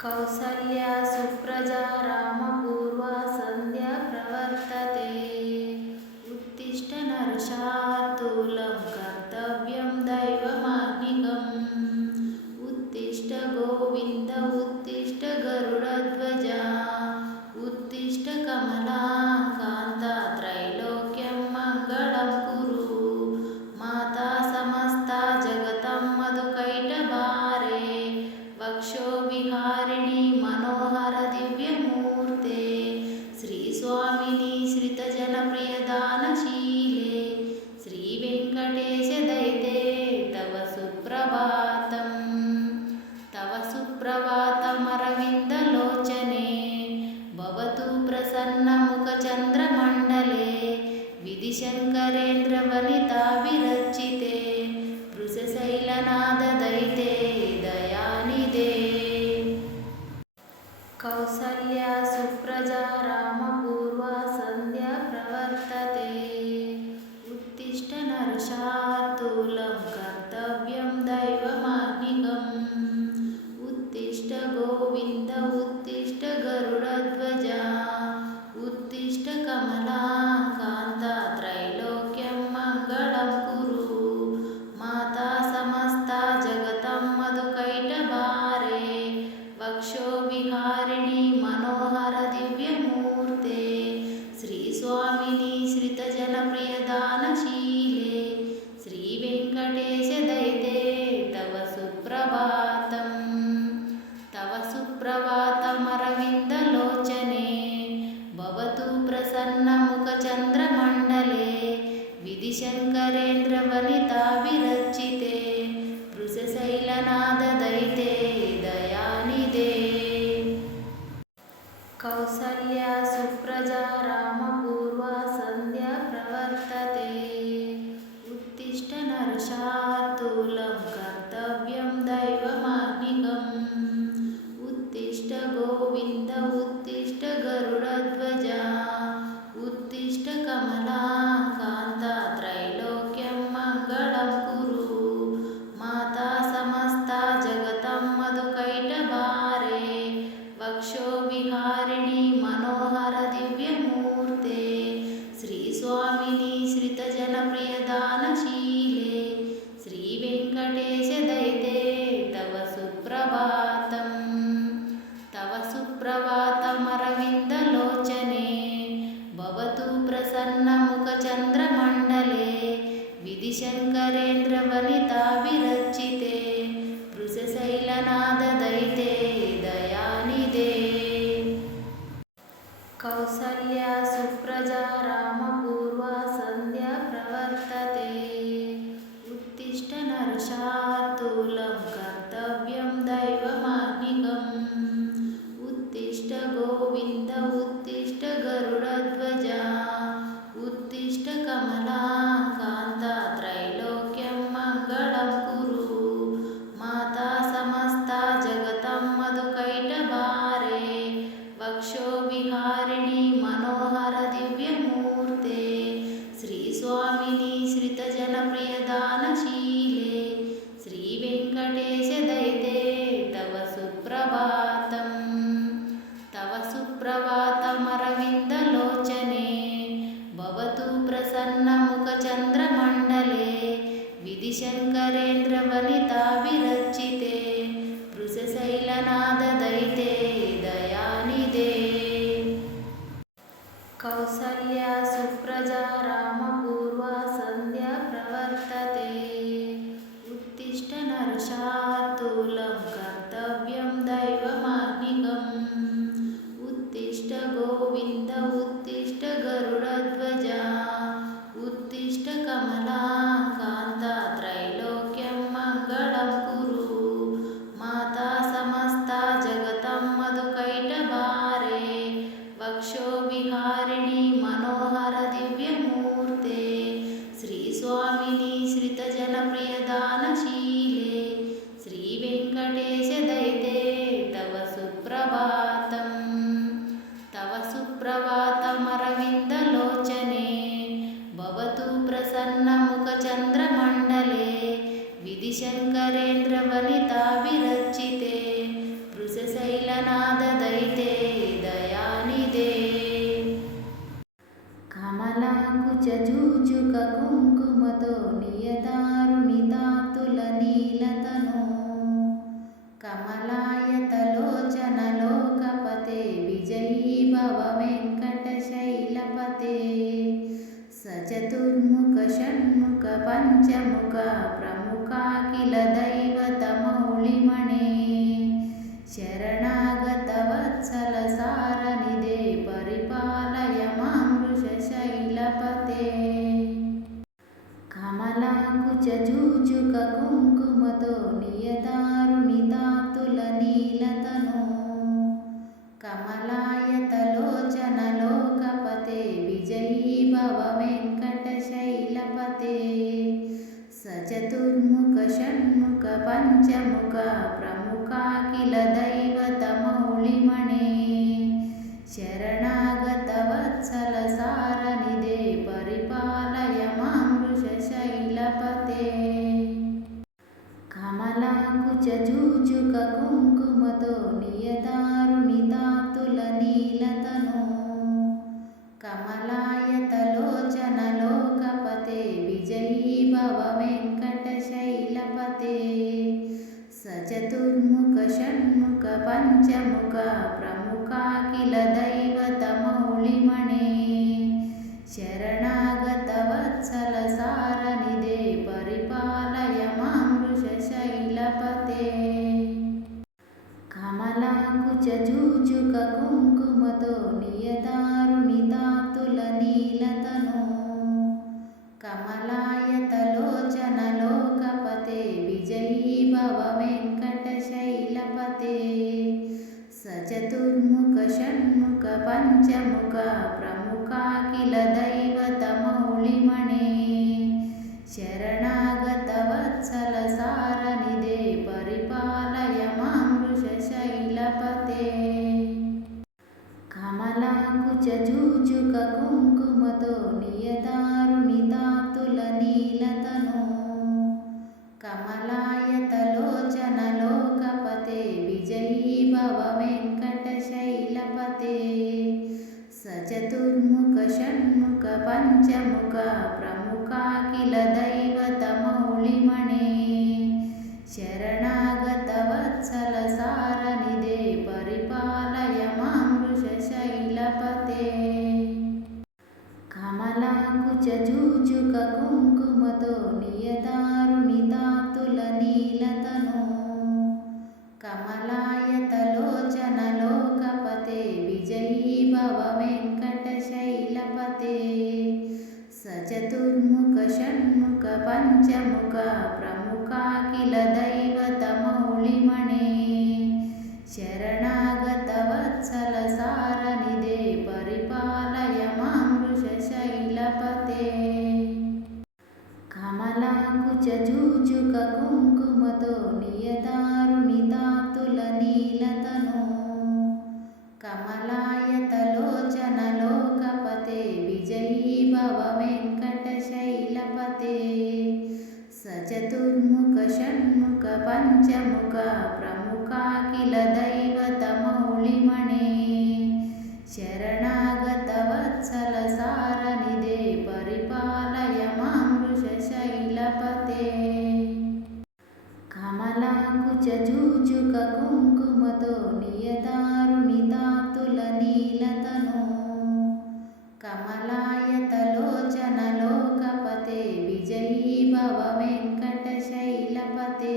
कौसल्या सुप्रजा रामपूर्वा सन्ध्या प्रवर्तते। उत्तिष्ठ नरशार्दूलं कर्तव्यं दैवमाह्निकम्। उत्तिष्ठ गोविन्द उत्तिष्ठ गरुडध्वजा। उत्तिष्ठ कमलाकान्ता त्रैलोक्यं मङ्गलं कुरु। माता समस्ता जगतं मधुकैटभारे। वक्षो विहारिणी मनोहर दिव्यमूर्ते। श्रीस्वामिनी श्रितजनप्रियदानशीले। श्रीवेङ्कटेश दयिते तव सुप्रभातम्। तव सुप्रभातमरविन्दलोचने। भवतु प्रसन्नमुखचन्द्रमण्डले। विधिशङ्करेन्द्रवनिताभिरचिते। वृषशैलनाददयिते दयानिधे। कौसल्या सुप्रजा रामपूर्वा सन्ध्या प्रवर्तते। उत्तिष्ठ नरशार्दूलं कर्तव्यं दैवमाह्निकम्। उत्तिष्ठ गोविन्द उत्तिष्ठ गरुडध्वजा। उत्तिष्ठ कमलाकान्ता त्रैलोक्यं मङ्गलं कुरु। माता समस्ता जगतं मधुकैटभारे। वक्षो विहारिणी मनोहर दिव्यमूर्ते। श्रीस्वामिनी श्रितजनप्रियदानशीले। श्रीवेङ्कटेश दयिते तव सुप्रभातम्। तव सुप्रभातमरविन्दलोचने। भवतु प्रसन्नमुखचन्द्रमण्डले। विधिशङ्करेन्द्रवनिताभिरचिते। वृषशैलनाददयिते दयानिधे। कौसल्या सुप्रजा रामपूर्वा सन्ध्या प्रवर्तते। उत्तिष्ठ नरशार्दूलं कर्तव्यं दैवमाह्निकम्। उत्तिष्ठ गोविन्द उत्तिष्ठ गरुडध्वजा। उत्तिष्ठ कमलाकान्ता त्रैलोक्यं मङ्गलं कुरु। माता समस्ता जगतं मधुकैटभारे। वक्षो विहारिणी मनोहर दिव्यमूर्ते। श्रीस्वामिनी श्रितजनप्रियदानशीले। श्रीवेङ्कटेश दयिते तव सुप्रभातम्। तव सुप्रभातमरविन्दलोचने। भवतु प्रसन्नमुखचन्द्रमण्डले। विधिशङ्करेन्द्रवनिताभिरचिते। वृषशैलनाददयिते दयानिधे। कौसल्या सुप्रजा रामपूर्वा सन्ध्या प्रवर्तते। उत्तिष्ठ नरशार्दूलं कर्तव्यं दैवमाह्निकम्। उत्तिष्ठ गोविन्द उत्तिष्ठ गरुडध्वजा। उत्तिष्ठ कमलाकान्ता त्रैलोक्यं मङ्गलं कुरु। माता समस्ता जगतं मधुकैटभारे। वक्षो विहारिणी मनोहर दिव्यमूर्ते। श्रीस्वामिनी श्रितजनप्रियदानशीले। श्रीवेङ्कटेश दयिते तव सुप्रभातम्। तव सुप्रभातमरविन्दलोचने। भवतु प्रसन्नमुखचन्द्रमण्डले। विधिशङ्करेन्द्रवनिताभिरचिते। वृषशैलनाददयिते दयानिधे। कौसल्या सुप्रजा रामपूर्वा सन्ध्या प्रवर्तते। उत्तिष्ठ नरशार्दूलं कर्तव्यं दैवमाह्निकम्। उत्तिष्ठ गोविन्द उत्तिष्ठ गरुडध्वजा। उत्तिष्ठ कमलाकान्ता त्रैलोक्यं मङ्गलं कुरु। माता समस्ता जगतं मधुकैटभारे। वक्षो विहारिणी मनोहर दिव्यमूर्ते। श्रीस्वामिनी श्रितजनप्रियदानशीले। श्रीवेङ्कटेश दयिते तव सुप्रभातम्। तव सुप्रभातमरविन्दलोचने। भवतु प्रसन्नमुखचन्द्रमण्डले। विधिशङ्करेन्द्रवनिताभिरचिते। वृषशैल కుంకుమతో నియదారుణితాతుల నీలతను కమలాయతలోచనలోకపతే విజయీ భవ వెంకటశైలపతే సచతుర్ముఖ షణ్ముఖ పంచముఖ ప్రముఖాఖిల దైవతమౌళిమణే శరణాగత వత్సల సారనిదే పరిపాలయ మాం వృషశైలపతే కమలాకుచ జూజుక కుంకుమతో నియదారుణితాతుల నీలతను కమలాయతలోచనలోకపతే విజయీ భవ వెంకటశైలపతే సచతుర్ముఖ షణ్ముఖ పంచముఖ ప్రముఖాఖిల దైవతమౌళిమణే శరణాగత వత్సల సారనిదే పరిపాలయ మాం వృషశైలపతే కమలాకుచ జూజుక కుంకుమతో నియదారుణితాతుల నీలతను కమలాయతలోచనలోకపతే విజయీ భవ వెంకటశైలపతే సచతుర్ముఖ షణ్ముఖ పంచముఖ ప్రముఖాఖిల దైవతమౌళిమణే శరణాగత వత్సల సారనిదే పరిపాలయ మాం వృషశైలపతే కమలాకుచ జూజుక కుంకుమతో నియదారుణితాతుల నీలతను కమలాయతలోచనలోకపతే విజయీ భవ వెంకటశైలపతే సచతుర్ముఖ షణ్ముఖ పంచముఖ ప్రముఖాఖిల దైవతమౌళిమణే శరణాగత వత్సల సారనిదే పరిపాలయ మాం వృషశైలపతే కమలాకుచ జూజుక కుంకుమతో నియదారుణితాతుల నీలతను కమలాయతలోచనలోకపతే విజయీ భవ వెంకటశైలపతే సచతుర్ముఖ షణ్ముఖ పంచముఖ ప్రముఖాఖిల దైవతమౌళిమణే శరణాగత వత్సల సారనిదే పరిపాలయ మాం వృషశైలపతే కమలాకుచ జూజుక కుంకుమతో నియదారుణితాతుల నీలతను కమలాయతలోచనలోకపతే విజయీ భవ వెంకటశైలపతే సచతుర్ముఖ షణ్ముఖ పంచముఖ ప్రముఖాఖిల దైవతమౌళిమణే శరణాగత వత్సల సారనిదే పరిపాలయ మాం వృషశైలపతే కమలాకుచ జూజుక కుంకుమతో నియదారుణితాతుల నీలతను కమలాయతలోచనలోకపతే విజయీ భవ వెంకటశైలపతే సచతుర్ముఖ షణ్ముఖ పంచముఖ ప్రముఖాఖిల దైవతమౌళిమణే శరణాగత వత్సల సారనిదే పరిపాలయ మాం వృషశైలపతే కమలాకుచ జూజుక కుంకుమతో నియదారుణితాతుల నీలతను కమలాయతలోచనలోకపతే విజయీ భవ వెంకటశైలపతే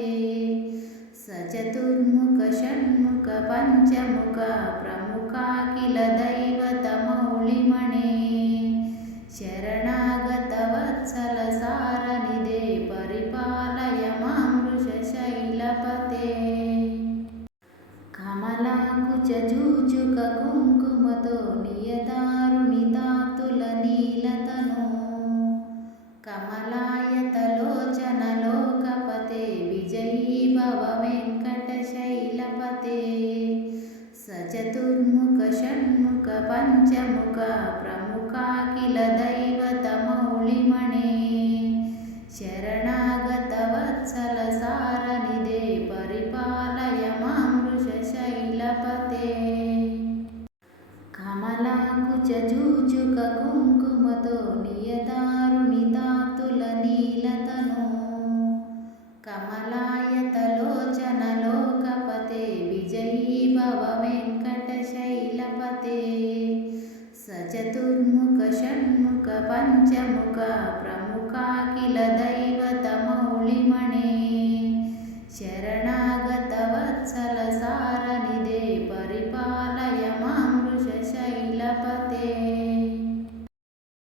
సచతుర్ముఖ షణ్ముఖ పంచముఖ ప్రముఖాఖిల దైవతమౌళిమణే శరణాగత వత్సల సారనిదే పరిపాలయ మాం వృషశైలపతే కమలాకుచ జూజుక కుంకుమతో నియదారుణితాతుల నీలతను కమలాయతలోచనలోకపతే విజయీ భవ వెంకటశైలపతే సచతుర్ముఖ షణ్ముఖ పంచముఖ ప్రముఖాఖిల దైవతమౌళిమణే శరణాగత వత్సల సారనిదే పరిపాలయ మాం వృషశైలపతే కమలాకుచ జూజుక కుంకుమ కుంకుమతో నియదారుణితాతుల నీలతను కమలాయతలోచన లోకపతే విజయీ భవ వెంకటశైలపతే సచతుర్ముఖ షణ్ముఖ పంచముఖ ప్రముఖాఖిల దైవత మౌళిమణే